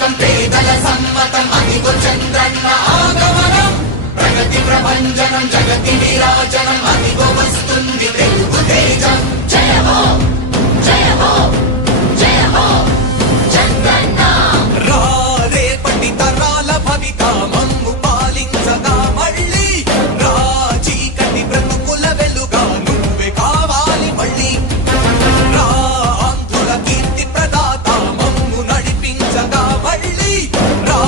నమ్మకం పేదల సమ్మతం అదిగో చంద్రన్న ఆగమనం ప్రగతి ప్రభంజనం జగతి విరాజనం అదిగో వస్తుంది తెలుగు తేజం జయ హో జయ హో జయ హో చంద్రన్న రా రేపటి తరాల భవిత మమ్ము పాలించగా మళ్ళీ రా చీకటి బ్రతుకుల వెలుగా నువ్వే కావాలి మళ్ళీ రా ఆంధ్రుల కీర్తి ప్రదాత మమ్ము నడిపించగా మళ్ళీ రా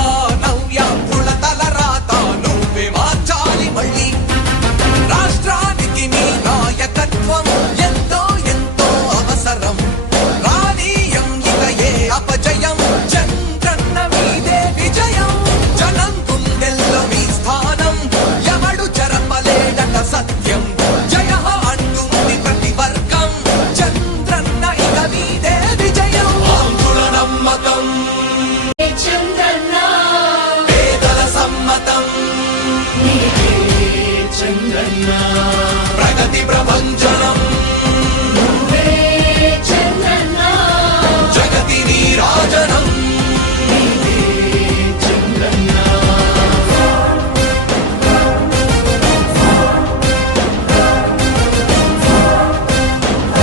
నవ్యాంధ్రుల తలరాత నువ్వే మార్చాలి మళ్ళీ రాష్ట్రానికి నీ నాయకత్వం ఎంతో ఎంతో అవసరం రానీయం ఇక ఏ అపజయం చంద్రన్న మీదే విజయం జనం గుండెల్లో మీ స్థానం ఎవడు జరపలేడట సత్యం జయ హో అంటుంది ప్రతి వర్గం చంద్రన్న ఇక మీదే విజయం ఆంధ్రుల నమ్మకం చంద్రన్న పేదల సమ్మతం చంద్రన్న ప్రగతి ప్రభంజనం చంద్రన్న జగతి నీరాజనం